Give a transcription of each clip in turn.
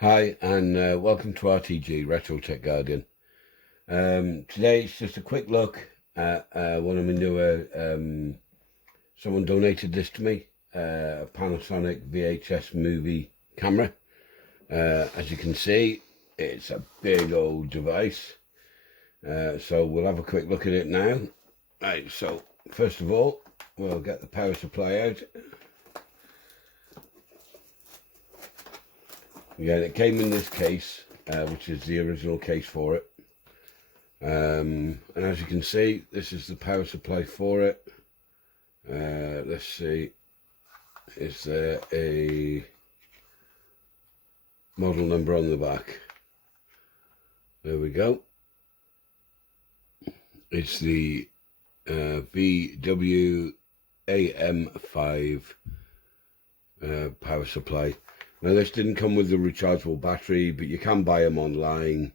Hi and welcome to RTG Retro Tech Guardian. Today it's just a quick look at one of my newer, someone donated this to me, a Panasonic VHS movie camera. As you can see, it's a big old device, so we'll have a quick look at it now. Right, so first of all we'll get the power supply out. Again, it came in this case, which is the original case for it. And as you can see, this is the power supply for it. Let's see, is there a model number on the back? There we go. It's the VWAM5 power supply. Now this didn't come with the rechargeable battery, but you can buy them online.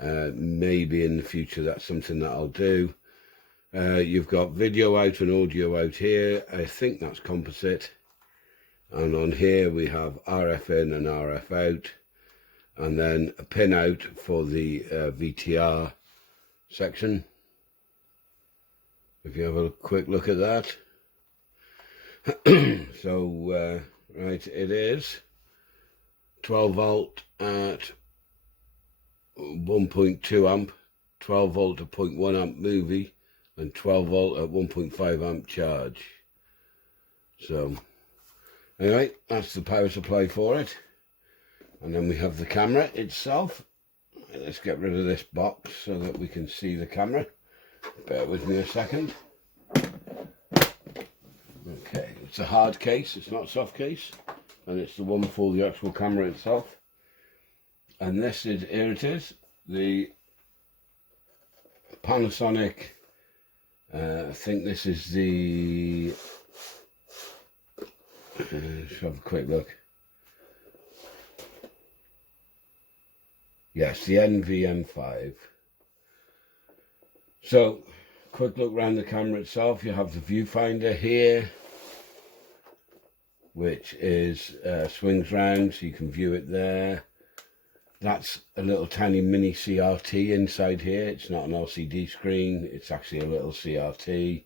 Maybe in the future that's something that I'll do. You've got video out and audio out here. I think that's composite. And on here we have RF in and RF out. And then a pin out for the VTR section. If you have a quick look at that. So, right, it is 12 volt at 1.2 amp, 12 volt at 0.1 amp movie, and 12 volt at 1.5 amp charge. So, anyway, that's the power supply for it. And then we have the camera itself. Let's get rid of this box so that we can see the camera. Bear with me a second. Okay, it's a hard case, it's not a soft case. And it's the one for the actual camera itself. And this is, here it is, the Panasonic, I think this is the, let's have a quick look. Yes, the NVM5. So, quick look around the camera itself. You have the viewfinder here, which is swings round, so you can view it there. That's a little tiny mini CRT inside here. It's not an LCD screen, it's actually a little CRT.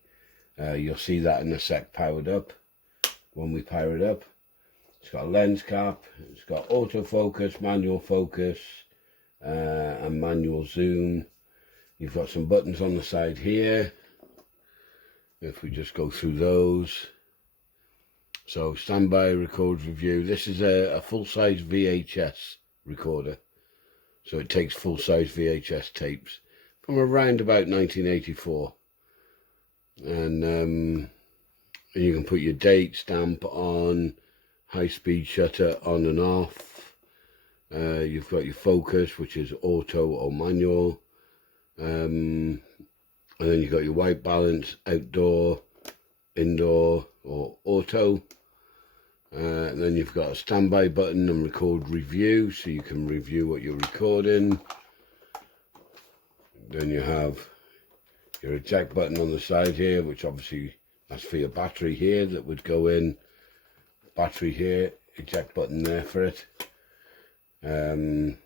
You'll see that in a sec powered up, when we power it up. It's got a lens cap, it's got autofocus, manual focus, and manual zoom. You've got some buttons on the side here, if we just go through those. So standby, record, review. This is a full-size VHS recorder. So it takes full-size VHS tapes from around about 1984. And you can put your date stamp on, high-speed shutter on and off. You've got your focus, which is auto or manual. And then you've got your white balance, outdoor, indoor or auto. And then you've got a standby button and record review, so you can review what you're recording. Then you have your eject button on the side here, which obviously that's for your battery here that would go in. Battery here, eject button there for it. And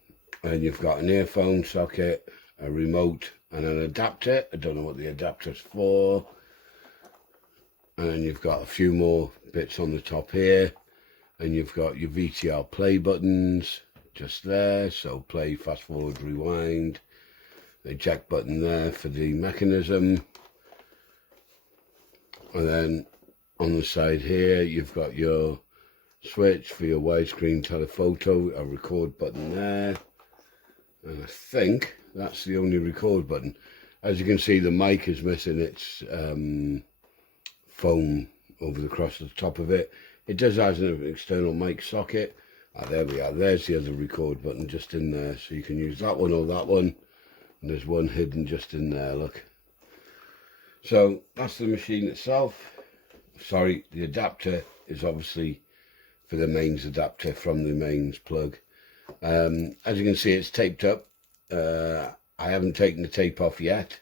you've got an earphone socket, a remote and an adapter. I don't know what the adapter's for. And then you've got a few more bits on the top here, and you've got your VTR play buttons just there, so play, fast forward, rewind. The eject button there for the mechanism. And then on the side here you've got your switch for your widescreen telephoto, a record button there, and I think that's the only record button. As you can see, the mic is missing its foam over the cross of the top of it. It does have an external mic socket. There we are, there's the other record button just in there, so you can use that one or that one, and there's one hidden just in there, look. So that's the machine itself. Sorry, the adapter is obviously for the mains adapter from the mains plug. As you can see, it's taped up. I haven't taken the tape off yet.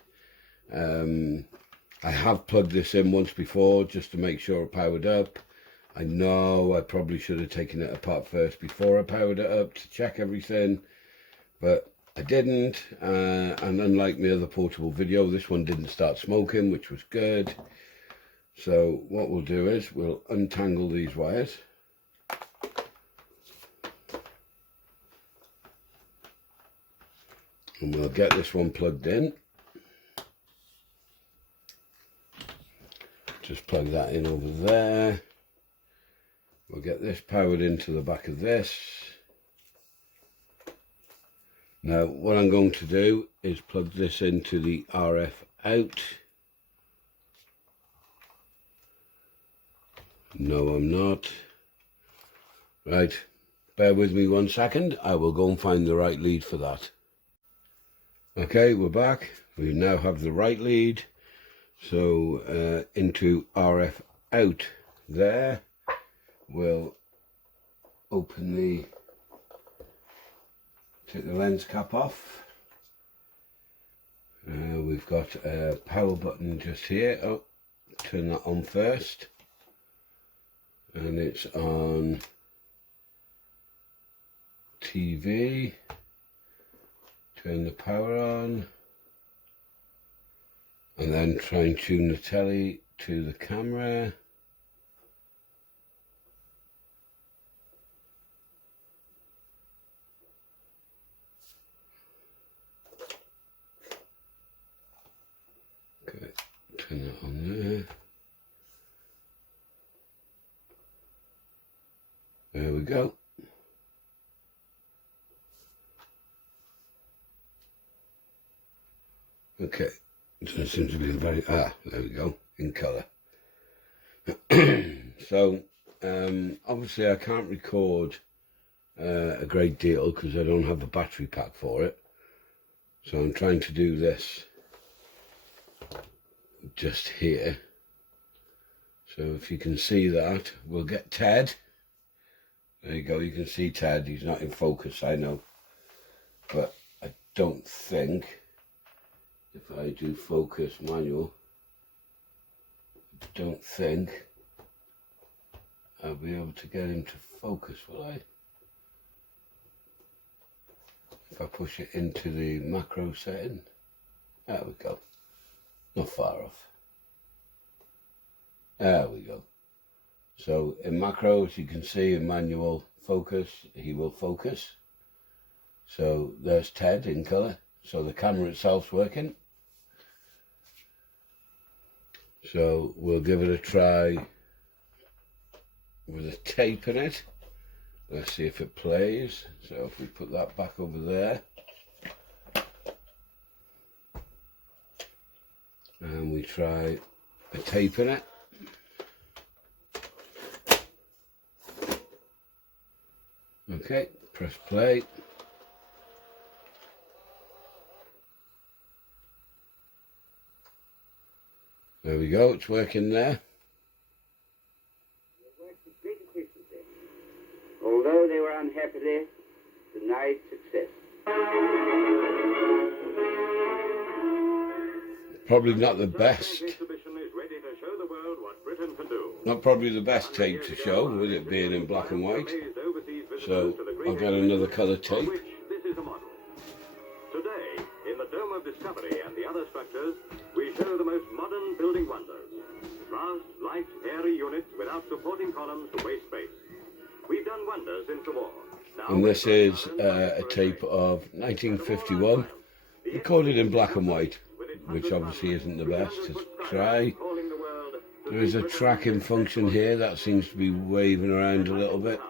I have plugged this in once before just to make sure it powered up. I know I probably should have taken it apart first before I powered it up to check everything, but I didn't, and unlike my other portable video, this one didn't start smoking, which was good. So what we'll do is we'll untangle these wires. And we'll get this one plugged in. Just plug that in over there. We'll get this powered into the back of this. Now what I'm going to do is plug this into the RF out. No, I'm not. Right, bear with me 1 second. I will go and find the right lead for that. Okay, we're back. We now have the right lead. So into RF out there. We'll open take the lens cap off. We've got a power button just here. Oh, turn that on first. And it's on TV. Turn the power on. And then try and tune the telly to the camera. Okay, turn that on there. There we go. Okay, it seems to be very, there we go, in colour. So, obviously I can't record a great deal because I don't have a battery pack for it. So I'm trying to do this just here. So if you can see that, we'll get Ted. There you go, you can see Ted. He's not in focus, I know. But I don't think, if I do focus manual, I don't think I'll be able to get him to focus, will I? If I push it into the macro setting, there we go. Not far off. There we go. So in macros, you can see in manual focus, he will focus. So there's Ted in colour. So the camera itself's working. So we'll give it a try with a tape in it. Let's see if it plays. So if we put that back over there. And we try a tape in it. Okay, press play. There we go, it's working there. Although they were unhappily denied success. Probably not the best. Not probably the best tape to show, with it being in black and white. So I'll get another colour tape. Today, in the Dome of Discovery and the other structures, we show the most modern building wonders. Vast, light, airy units without supporting columns to waste space. We've done wonders since the war. And this is a tape of 1951, recorded in black and white, which obviously isn't the best to try. There is a tracking function here that seems to be waving around a little bit.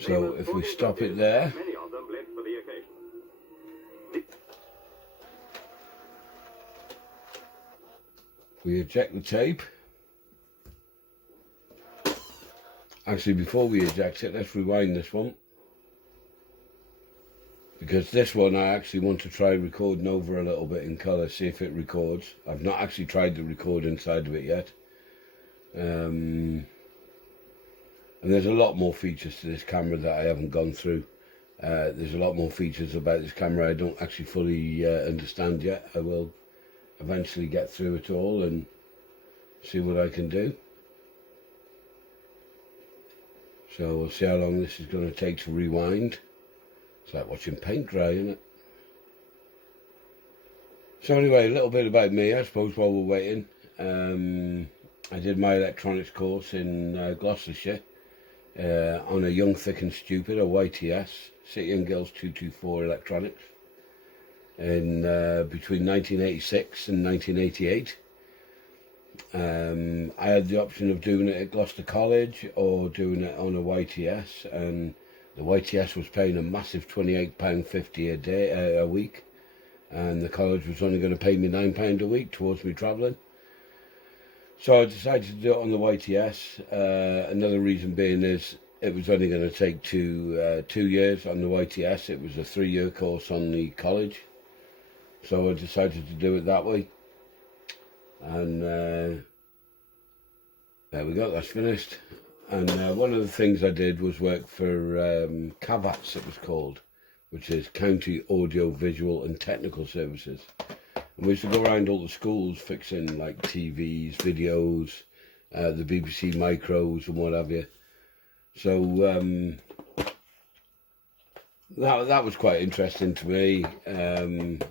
So if we stop it there, we eject the tape. Actually, before we eject it, let's rewind this one. Because this one I actually want to try recording over a little bit in colour, see if it records. I've not actually tried to record inside of it yet. And there's a lot more features to this camera that I haven't gone through. There's a lot more features about this camera I don't actually fully understand yet. I will eventually get through it all and see what I can do. So we'll see how long this is going to take to rewind. It's like watching paint dry, isn't it? So anyway, a little bit about me, I suppose, while we're waiting. I did my electronics course in Gloucestershire on a Young, Thick and Stupid, a YTS, City and Girls 224 Electronics, in between 1986 and 1988. I had the option of doing it at Gloucester College or doing it on a YTS, and the YTS was paying a massive £28.50 a week, and the college was only going to pay me £9 a week towards me travelling. So I decided to do it on the YTS. Another reason being is it was only going to take 2 years on the YTS. It was a 3-year course on the college, so I decided to do it that way. And there we go, that's finished. And one of the things I did was work for CAVATS, it was called, which is County Audio Visual and Technical Services. And we used to go around all the schools fixing like TVs, videos, the BBC micros and what have you. So that was quite interesting to me.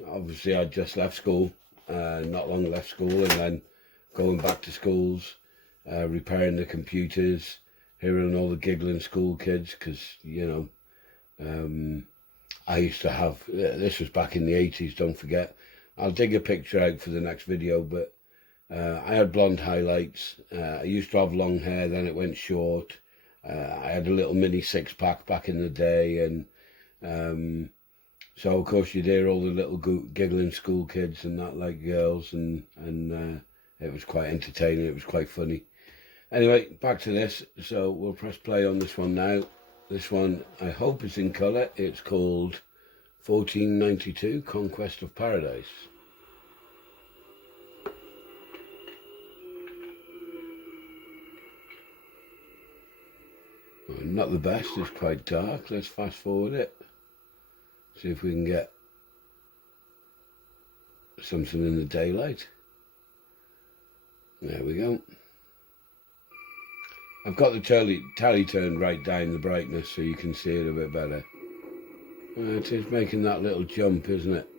Obviously I'd just left school, not long left school, and then going back to schools, repairing the computers, hearing all the giggling school kids, because, you know, I used to have, this was back in the 80s, don't forget. I'll dig a picture out for the next video, but I had blonde highlights. I used to have long hair, then it went short. I had a little mini six-pack back in the day, and so of course you'd hear all the little giggling school kids and that, like girls, and it was quite entertaining, it was quite funny. Anyway, back to this. So we'll press play on this one now. This one I hope is in colour. It's called 1492 Conquest of Paradise. Not the best, it's quite dark. Let's fast forward it. See if we can get something in the daylight. There we go. I've got the tally turned right down the brightness so you can see it a bit better. It is making that little jump, isn't it?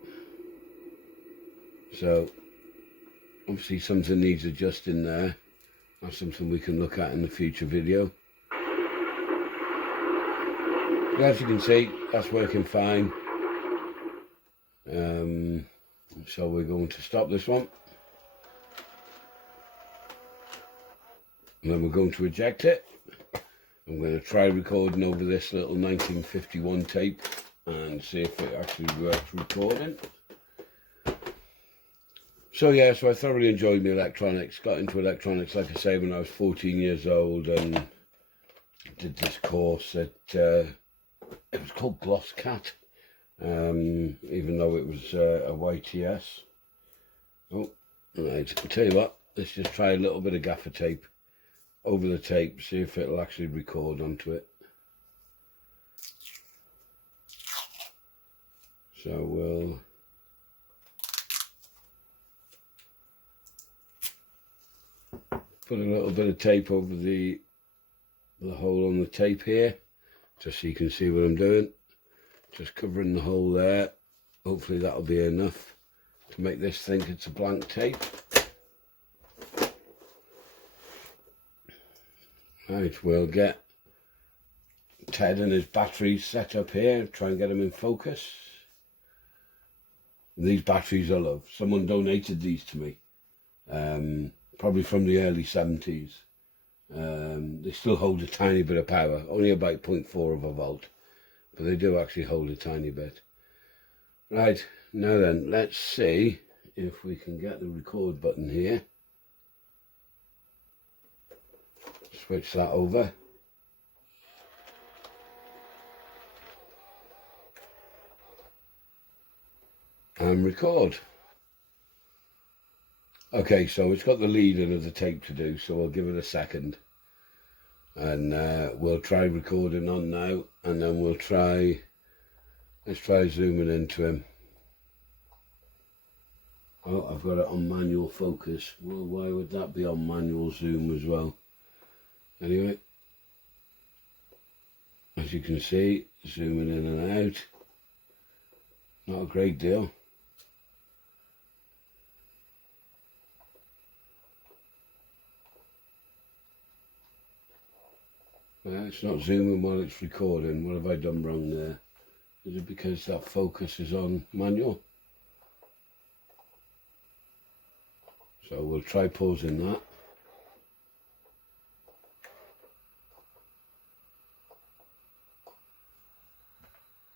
So obviously something needs adjusting there. That's something we can look at in the future video. But as you can see, that's working fine. So we're going to stop this one. And then we're going to eject it. I'm going to try recording over this little 1951 tape and see if it actually works recording. So yeah, so I thoroughly enjoyed my electronics. Got into electronics, like I say, when I was 14 years old, and did this course at, it was called GlossCat, even though it was a YTS. Oh, right, I'll tell you what, let's just try a little bit of gaffer tape over the tape, see if it'll actually record onto it. So we'll put a little bit of tape over the hole on the tape here, just so you can see what I'm doing. Just covering the hole there. Hopefully that'll be enough to make this think it's a blank tape. Right, we'll get Ted and his batteries set up here, try and get them in focus. These batteries I love. Someone donated these to me, probably from the early 70s. They still hold a tiny bit of power, only about 0.4 of a volt, but they do actually hold a tiny bit. Right, now then, let's see if we can get the record button here. Switch that over. And record. Okay, so it's got the leading of the tape to do, so I'll give it a second. And we'll try recording on now, and then we'll try, let's try zooming into him. Oh, I've got it on manual focus. Well, why would that be on manual zoom as well? Anyway, as you can see, zooming in and out. Not a great deal. Well, it's not zooming while it's recording. What have I done wrong there? Is it because that focus is on manual? So we'll try pausing that.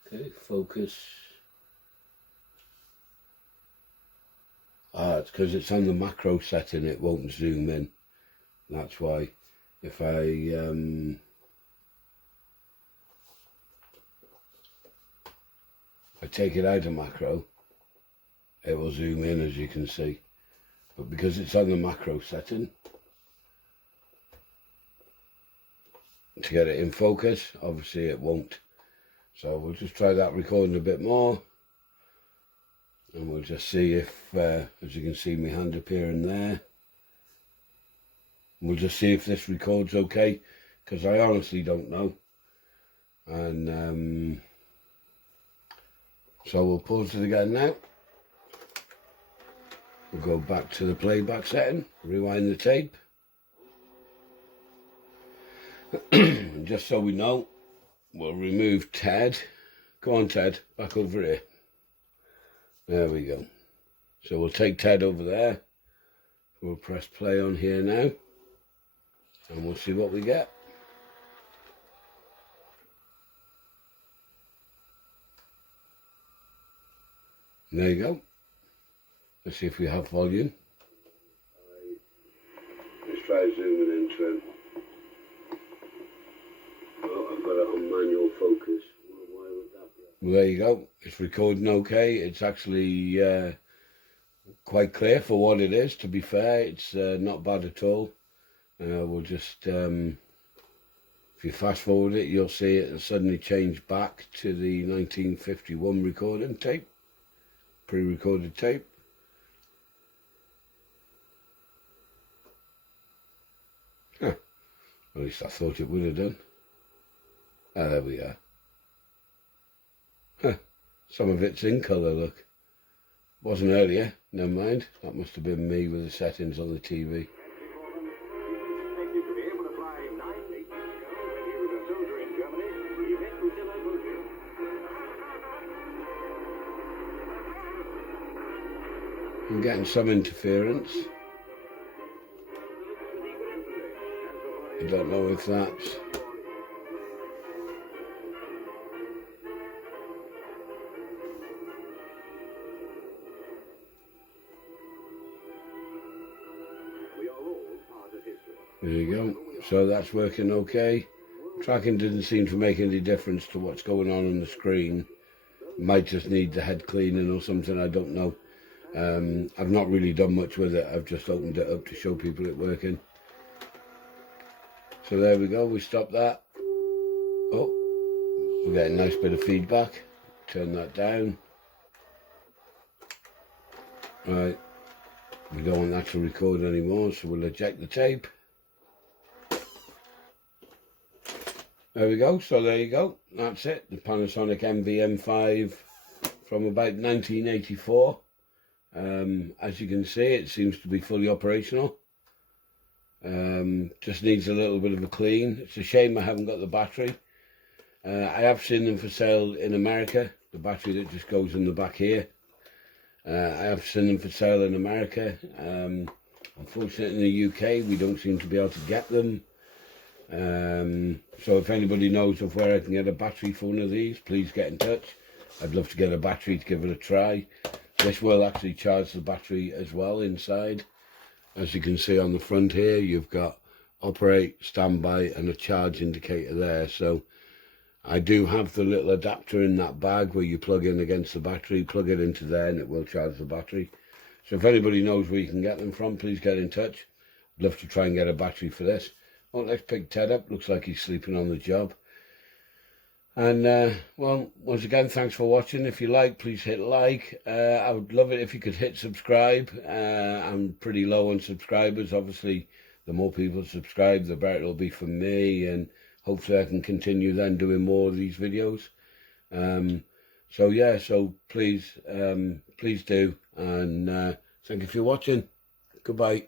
Okay, focus. Ah, it's because it's on the macro setting, it won't zoom in. That's why. If I take it out of macro, it will zoom in, as you can see. But because it's on the macro setting, to get it in focus, obviously it won't. So we'll just try that recording a bit more, and we'll just see if, as you can see, my hand appearing there. We'll just see if this records okay, because I honestly don't know. And so we'll pause it again now. We'll go back to the playback setting, rewind the tape. And just so we know, we'll remove Ted. Go on, Ted, back over here. There we go. So we'll take Ted over there. We'll press play on here now, and we'll see what we get. And there you go. Let's see if we have volume. Let's try zooming into him. Oh, I've got it on manual focus. Why would that be? Well, there you go. It's recording okay. It's actually quite clear for what it is, to be fair. It's not bad at all. We'll just, if you fast forward it, you'll see it suddenly change back to the 1951 recording tape, pre-recorded tape. Huh. At least I thought it would have done. Ah, there we are. Huh. Some of it's in colour, look. Wasn't earlier, never mind. That must have been me with the settings on the TV. I'm getting some interference. I don't know if that's... There you go. So that's working okay. Tracking didn't seem to make any difference to what's going on the screen. Might just need the head cleaning or something, I don't know. I've not really done much with it. I've just opened it up to show people it working. So there we go, we stopped that. Oh, we're getting a nice bit of feedback. Turn that down. Right, we don't want that to record anymore, so we'll eject the tape. There we go, so there you go. That's it, the Panasonic MVM5 from about 1984. As you can see, it seems to be fully operational. Just needs a little bit of a clean. It's a shame I haven't got the battery. I have seen them for sale in America, the battery that just goes in the back here. I have seen them for sale in America. Unfortunately in the UK we don't seem to be able to get them. So if anybody knows of where I can get a battery for one of these, please get in touch. I'd love to get a battery to give it a try. This will actually charge the battery as well inside. As you can see on the front here, you've got operate, standby and a charge indicator there. So I do have the little adapter in that bag where you plug in against the battery, plug it into there and it will charge the battery. So if anybody knows where you can get them from, please get in touch. I'd love to try and get a battery for this. Well, let's pick Ted up. Looks like he's sleeping on the job. And well, once again, thanks for watching. If you like, please hit like. I would love it if you could hit subscribe. I'm pretty low on subscribers. Obviously, the more people subscribe, the better it'll be for me, and hopefully I can continue then doing more of these videos. So yeah, so please do, and thank you for watching. Goodbye.